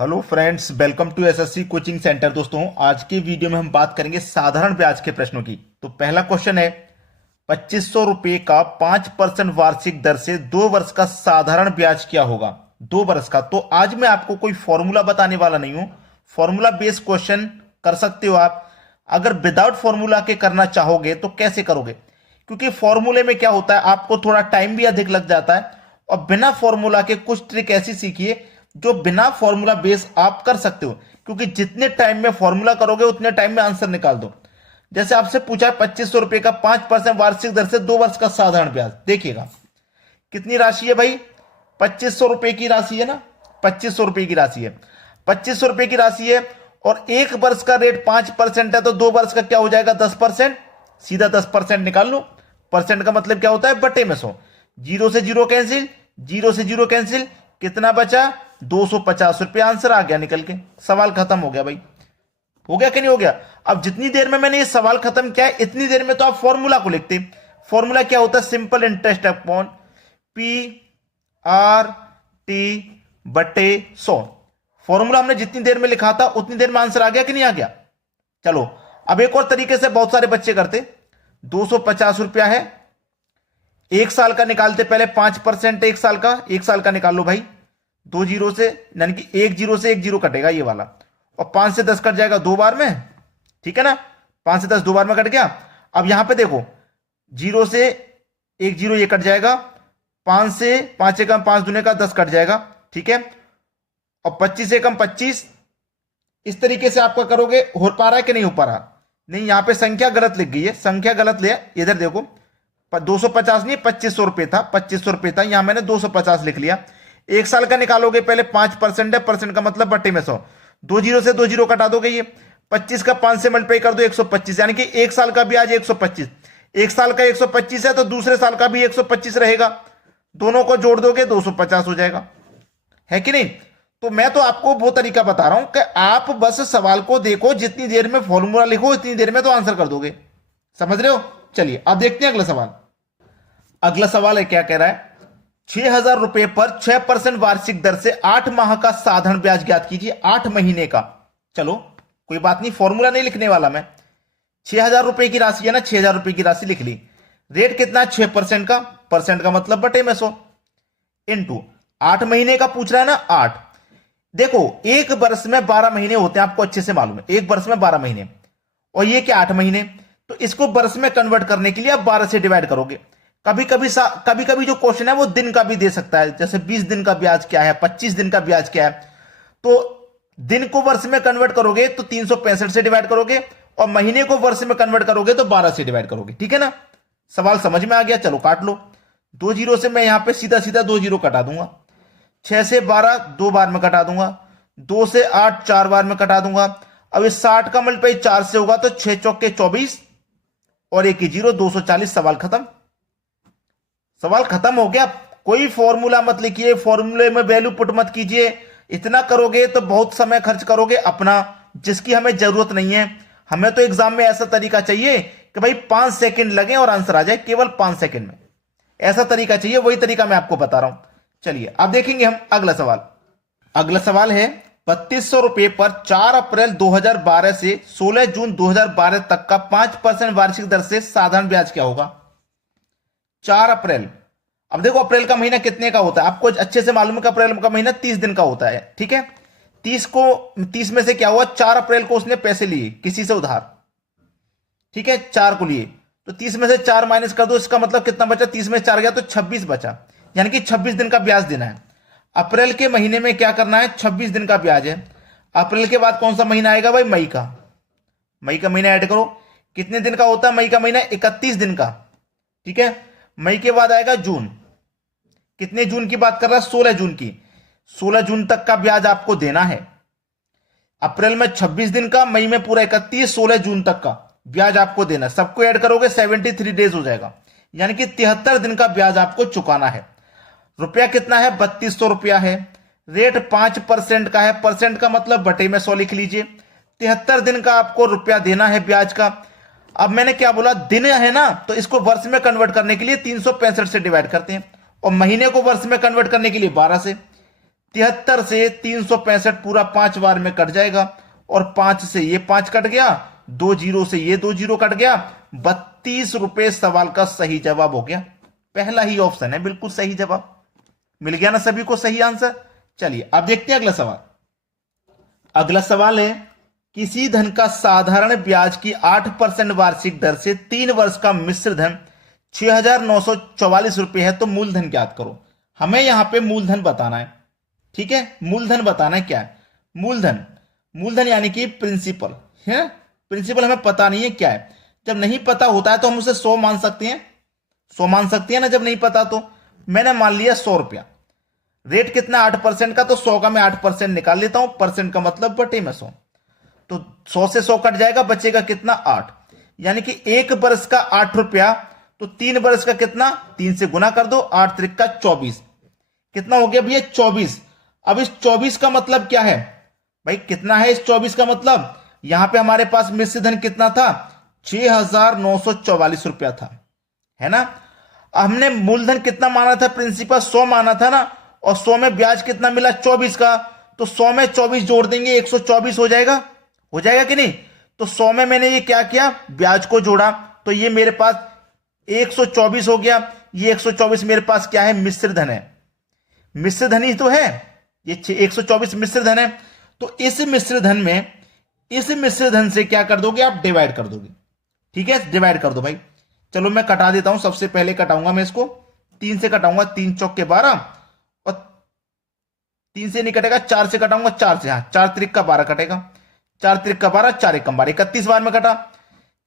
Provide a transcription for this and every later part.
Hello friends, welcome to SSC coaching centre. दोस्तों, आज की वीडियो में हम बात करेंगे साधारण ब्याज के प्रश्नों की। तो पहला क्वेश्चन है, 2500 रुपए का 5% वार्षिक दर से 2 वर्ष का साधारण ब्याज क्या होगा? 2 वर्ष का। तो आज मैं आपको कोई फॉर्मूला बताने वाला नहीं हूं। फॉर्मूला बेस्ड क्वेश्चन कर सकते हो आप। अगर विदाउट फॉर्मूला के करना चाहोगे तो कैसे करोगे? क्योंकि फॉर्मूले में क्या होता है, आपको थोड़ा टाइम भी अधिक लग जाता है। और बिना फॉर्मूला के कुछ ट्रिक ऐसी सीखिए जो बिना फॉर्मूला बेस आप कर सकते हो, क्योंकि जितने टाइम में फॉर्मूला करोगे उतने टाइम में आंसर निकाल दो। जैसे आपसे पूछा है 2500 रुपए का 5% वार्षिक दर से 2 वर्ष का साधारण ब्याज। देखिएगा कितनी राशि है भाई, 2500 रुपए की राशि है ना, 2500 रुपए की राशि है, 2500 रुपए की राशि है। और 1 वर्ष का रेट 5% है, तो 2 वर्ष का क्या हो जाएगा? 10%। सीधा 10% निकाल लो। परसेंट का मतलब क्या होता है? बटे में 100। जीरो से जीरो कैंसिल, जीरो से जीरो कैंसिल, कितना बचा? 250 रुपये। आंसर आ गया निकल के, सवाल खत्म हो गया भाई। हो गया कि नहीं हो गया? अब जितनी देर में मैंने ये सवाल खत्म किया है, इतनी देर में तो आप फॉर्मूला को लिखते। फॉर्मूला क्या होता है? Simple interest upon P R T बटे 100। फॉर्मूला हमने जितनी देर में लिखा था उतनी देर में आंसर आ गया कि नहीं आ गया? चलो, अब एक और तरीके से बहुत सारे बच्चे करते। 250 रुपया है, 1 साल का निकालते। पहले 5% 1 साल का, 1 साल का निकाल लो भाई। 2 जीरो से, यानी कि 1 जीरो से 1 जीरो कटेगा ये वाला, और 5 से 10 कट जाएगा 2 बार में। ठीक है ना, 5 से 10 2 बार में कट गया। अब यहां पे देखो, जीरो से 1 जीरो ये कट जाएगा, 5 से 5 एकम 5 दूने का 10 कट जाएगा। ठीक है, और 25 एकम 25। इस तरीके से आपका करोगे। हो पा रहा है कि नहीं हो पा रहा? नहीं, यहां पे संख्या गलत लिख गई है, संख्या गलत ले। इधर देखो, 250 नहीं, 2500 रुपये था, 2500 रुपये था, यहां मैंने 250 लिख लिया। 1 साल का निकालोगे, पहले 5% है, परसेंट का मतलब बटे में 100। 2 जीरो से 2 जीरो कटा दोगे। ये 25 का 5 से मल्टीप्लाई कर दो, 125, यानी कि 1 साल का ब्याज 125। 1 साल का 125 है तो दूसरे साल का भी 125 रहेगा। दोनों को जोड़ दोगे 250 हो जाएगा, है कि नहीं? तो मैं तो आपको वो तरीका बता रहा हूं कि आप बस सवाल को देखो, जितनी देर में फॉर्मूला लिखो इतनी देर में तो आंसर कर दोगे। समझ रहे हो? चलिए अब देखते हैं अगला सवाल। अगला सवाल है, क्या कह रहा है? 6000 रुपए पर 6% वार्षिक दर से 8 माह का साधारण ब्याज ज्ञात कीजिए। 8 महीने का। चलो कोई बात नहीं, फॉर्मूला नहीं लिखने वाला मैं। 6000 रुपए की राशि है ना, 6000 रुपए की राशि लिख ली। रेट कितना? 6% का। परसेंट का मतलब बटे में 100 इंटू 8 महीने का पूछ रहा है ना, 8। देखो, एक वर्ष में 12 महीने होते हैं, आपको अच्छे से मालूम है। एक वर्ष में 12 महीने, और ये क्या 8 महीने। तो इसको वर्ष में कन्वर्ट करने के लिए आप 12 से डिवाइड करोगे। कभी कभी कभी कभी जो क्वेश्चन है वो दिन का भी दे सकता है, जैसे 20 दिन का ब्याज क्या है, 25 दिन का ब्याज क्या है। तो दिन को वर्ष में कन्वर्ट करोगे तो 365 से डिवाइड करोगे, और महीने को वर्ष में कन्वर्ट करोगे तो 12 से डिवाइड करोगे। ठीक है ना? सवाल समझ में आ गया? चलो काट लो। 2 जीरो से मैं यहां पे सीधा सीधा 2 जीरो कटा दूंगा। 6 से 12 2 बार में कटा दूंगा। 2 से 8 4 बार में कटा दूंगा। अब इस 60 का मल्टीप्लाई 4 से होगा तो 6 चौके 24 और 1 जीरो, 240। सवाल खत्म। सवाल खत्म हो गया। कोई फॉर्मूला मत लिखिए, फॉर्मूले में वैल्यू पुट मत कीजिए। इतना करोगे तो बहुत समय खर्च करोगे अपना, जिसकी हमें जरूरत नहीं है। हमें तो एग्जाम में ऐसा तरीका चाहिए कि भाई 5 सेकंड लगे और आंसर आ जाए, केवल 5 सेकंड में। ऐसा तरीका चाहिए, वही तरीका मैं आपको बता रहा हूं। चलिए अब देखेंगे हम अगला सवाल। अगला सवाल है, 3200 रुपए पर 4 अप्रैल 2012 से 16 जून 2012 तक का 5% वार्षिक दर से साधारण ब्याज क्या होगा? 4 अप्रैल। अब देखो, अप्रैल का महीना कितने का होता है आपको अच्छे से मालूम है कि अप्रैल का महीना 30 दिन का होता है। ठीक है, 30 में से क्या हुआ? 4 अप्रैल को उसने पैसे लिए किसी से उधार। ठीक है, 4 को लिए, तो 30 में से 4 माइनस कर दो, इसका मतलब कितना बचा? 30 में 4 गया तो 26 बचा, यानी कि 26 दिन का ब्याज देना है। अप्रैल के महीने में क्या करना है? 26 दिन का ब्याज है। अप्रैल के बाद कौन सा महीना आएगा भाई? मई का। मई का महीना ऐड करो। कितने दिन का होता है मई का महीना? 31 दिन का। ठीक है, मई के बाद आएगा जून। कितने जून की बात कर रहा है? 16 जून की। 16 जून तक का ब्याज आपको देना है। अप्रैल में 26 दिन का, मई में पूरा 31, 16 जून तक का ब्याज आपको देना है। सबको ऐड करोगे 73 डेज हो जाएगा, यानी कि 73 दिन का ब्याज आपको चुकाना है। रुपया कितना है? 3200 रुपया है। रेट 5% का है, परसेंट का मतलब बटे में 100 लिख लीजिए। 73 दिन का आपको रुपया देना है ब्याज का। अब मैंने क्या बोला? दिन है ना, तो इसको वर्ष में कन्वर्ट करने के लिए 365 से डिवाइड करते हैं, और महीने को वर्ष में कन्वर्ट करने के लिए 12 से। 73 से 365 पूरा 5 बार में कट जाएगा, और 5 से ये 5 कट गया, 2 जीरो से ये 2 जीरो कट गया, 32 रुपए सवाल का सही जवाब हो गया। पहला ही ऑप्शन है बिल्कुल सही जवाब। मिल गया ना सभी को सही आंसर। चलिए अब देखते हैं अगला सवाल। अगला सवाल है, किसी धन का साधारण ब्याज की 8% वार्षिक दर से 3 वर्ष का मिश्र धन 6,944 रुपए है, तो मूलधन ज्ञात करो। हमें यहां पे मूलधन बताना है, ठीक है। मूलधन बताना है, क्या है मूलधन? मूलधन यानी कि प्रिंसिपल है। प्रिंसिपल हमें पता नहीं है क्या है। जब नहीं पता होता है तो हम उसे 100 मान सकते हैं, 100 मान सकते हैं ना जब नहीं पता तो। मैंने मान लिया 100 रुपया, रेट कितना 8% का, तो 100 का मैं 8% निकाल लेता हूं, परसेंट का मतलब बटे में 100, तो 100 से 100 कट जाएगा, बचेगा कितना 8, यानी कि 1 वर्ष का 8 रुपया, तो 3 वर्ष का कितना, 3 से गुना कर दो, 8 त्रिक का 24, कितना हो गया भैया 24। अब इस 24 का मतलब क्या है भाई, कितना है इस 24 का मतलब? यहां पे हमारे पास मिश्र धन कितना था, 6,944 रुपया था, है ना। हमने मूलधन कितना माना था, प्रिंसिपल 100 माना था ना, और 100 में ब्याज कितना मिला 24 का, तो 100 में 24 जोड़ देंगे 124 हो जाएगा, हो जाएगा कि नहीं। तो 100 में मैंने ये क्या किया, ब्याज को जोड़ा, तो ये मेरे पास 124 हो गया। ये 124 मेरे पास क्या है, मिश्र धन है, मिश्र धन ही तो है ये, 124 मिश्र धन है। तो इस मिश्र धन में, इस मिश्र धन से क्या कर दोगे आप, डिवाइड कर दोगे, ठीक है। डिवाइड कर दो भाई। चलो मैं कटा देता हूं, सबसे पहले कटाऊंगा मैं इसको 3 से कटाऊंगा, 3 चौक के 12, और 3 से नहीं कटेगा, 4 से कटाऊंगा, 4 से, हाँ 4 त्रिक का 12 कटेगा, 4 त्रिक का 12, 4 एकम 12, 31 बार में कटा।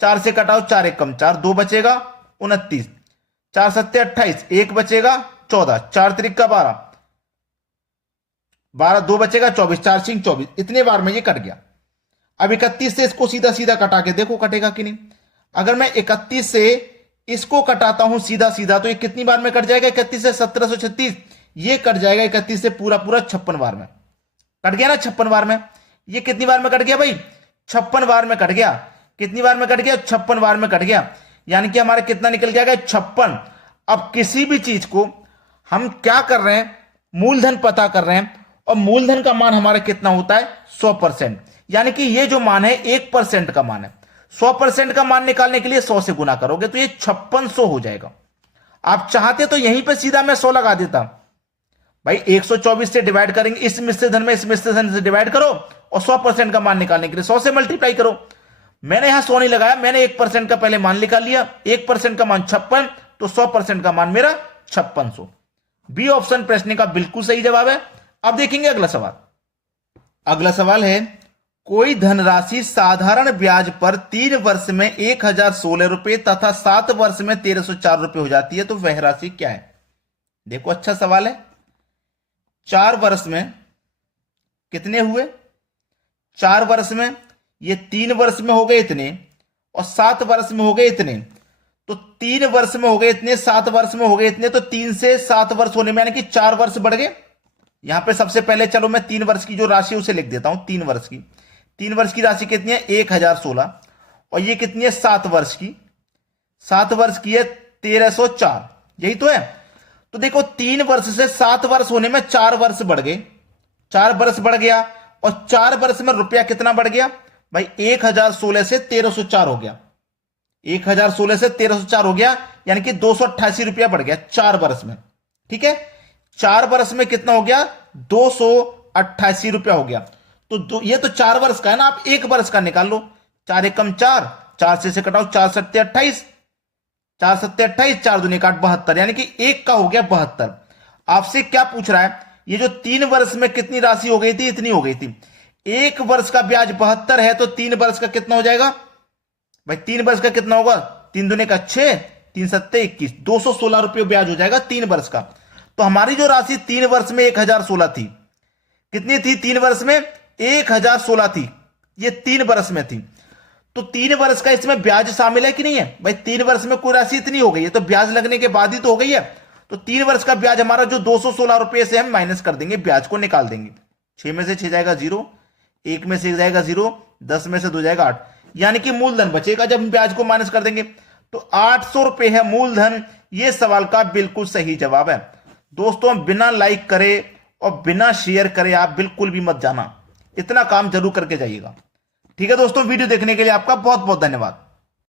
4 से कटाओ, 4 एकम 4, 2 बचेगा 29, 4 सत्ते 28, 1 बचेगा 14, 4 त्रिक का 12, 12 2 बचेगा 24, 4 सिंह 24, इतने बार में ये कट गया। अब 31 से इसको सीधा सीधा कटा के देखो कटेगा कि नहीं। अगर मैं 31 से इसको कटाता हूं सीधा सीधा, तो ये कितनी बार में कट जाएगा, 31 से 1736, ये कट जाएगा 31 से पूरा पूरा 56 बार में कट गया ना, 56 बार में। ये कितनी बार में कट गया भाई, 56 बार में कट गया। कितनी बार में कट गया, 56 बार में कट गया, यानी कि हमारा कितना निकल गया 56। अब किसी भी चीज को हम क्या कर रहे हैं, मूलधन पता कर रहे हैं, और मूलधन का मान हमारा कितना होता है 100%, यानी कि ये जो मान है 1% का मान है। 100% का मान निकालने के लिए 100 से गुना करोगे तो ये 5600 हो जाएगा। आप चाहते तो यहीं पे सीधा मैं 100 लगा देता भाई, 124 से डिवाइड करेंगे, इस मिश्र धन में इस मिश्र धन से डिवाइड करो, और 100% का मान निकालने के लिए 100 से मल्टीप्लाई करो। मैंने यहां 100 नहीं लगाया, मैंने 1% का पहले मान निकाल लिया, 1% का मान 56, तो 100% का मान मेरा 5600। बी ऑप्शन प्रश्न का बिल्कुल सही जवाब है। अब देखेंगे अगला सवाल। अगला सवाल है, कोई धनराशि साधारण ब्याज पर 3 वर्ष में 1,016 रुपए तथा 7 वर्ष में 1,304 रुपए हो जाती है, तो वह राशि क्या है। देखो अच्छा सवाल है। 4 वर्ष में कितने हुए, 4 वर्ष में, ये 3 वर्ष में हो गए इतने, और 7 वर्ष में हो गए इतने, तो 3 वर्ष में हो गए इतने, 7 वर्ष में हो गए इतने, तो 3 से 7 वर्ष होने में यानी कि 4 वर्ष बढ़ गए। यहां पे सबसे पहले चलो मैं 3 वर्ष की जो राशि उसे लिख देता हूं। 3 वर्ष की, 3 वर्ष की राशि कितनी है 1,016, और ये कितनी है 7 वर्ष की, 7 वर्ष की है 1,304, यही तो है। तो देखो 3 वर्ष से 7 वर्ष होने में 4 वर्ष बढ़ गए, 4 वर्ष बढ़ गया, और 4 वर्ष में रुपया कितना बढ़ गया भाई, 1,016 से 1,304 हो गया, 1,016 से 1,304 हो गया, यानी कि 288 रुपया बढ़ गया 4 वर्ष में, ठीक है। 4 वर्ष में कितना हो गया 288 रुपया हो गया। तो ये तो 4 वर्ष का है ना, आप 1 वर्ष का निकाल लो। 4 एकम 4, 4 से कटाओ, 4 सत्ते 28, 4 सत्ते 28, 4 दूनी काट 72, यानी कि 1 का हो गया 72। आपसे क्या पूछ रहा है, ये जो 3 वर्ष में कितनी राशि हो गई थी, इतनी हो गई थी। 1 वर्ष का ब्याज 72 है, तो 3 वर्ष का कितना हो जाएगा भाई, 3 वर्ष का कितना होगा, 3 दूनी का 6, 3 सत्ते 21, 216 रुपये ब्याज हो जाएगा 3 वर्ष का। तो हमारी जो राशि 3 वर्ष में 1,016 थी, कितनी थी 3 वर्ष में 1,016 थी, ये 3 वर्ष में थी। तो 3 वर्ष का इसमें ब्याज शामिल है कि नहीं है भाई, 3 वर्ष में कोई राशि इतनी हो गई है, तो ब्याज लगने के बाद ही तो हो गई है। तो 3 वर्ष का ब्याज हमारा जो 216 रुपये से हम माइनस कर देंगे, ब्याज को निकाल देंगे। 6 में से 6 जाएगा 0, 1 में से 1 जाएगा 0, 10 में से 2 जाएगा 8, यानी कि मूलधन बचेगा जब हम ब्याज को माइनस कर देंगे। तो 800 रुपये है मूलधन। ये सवाल का बिल्कुल सही जवाब है। दोस्तों बिना लाइक करे और बिना शेयर करे आप बिल्कुल भी मत जाना, इतना काम जरूर करके जाइएगा। ठीक है दोस्तों, वीडियो देखने के लिए आपका बहुत बहुत धन्यवाद।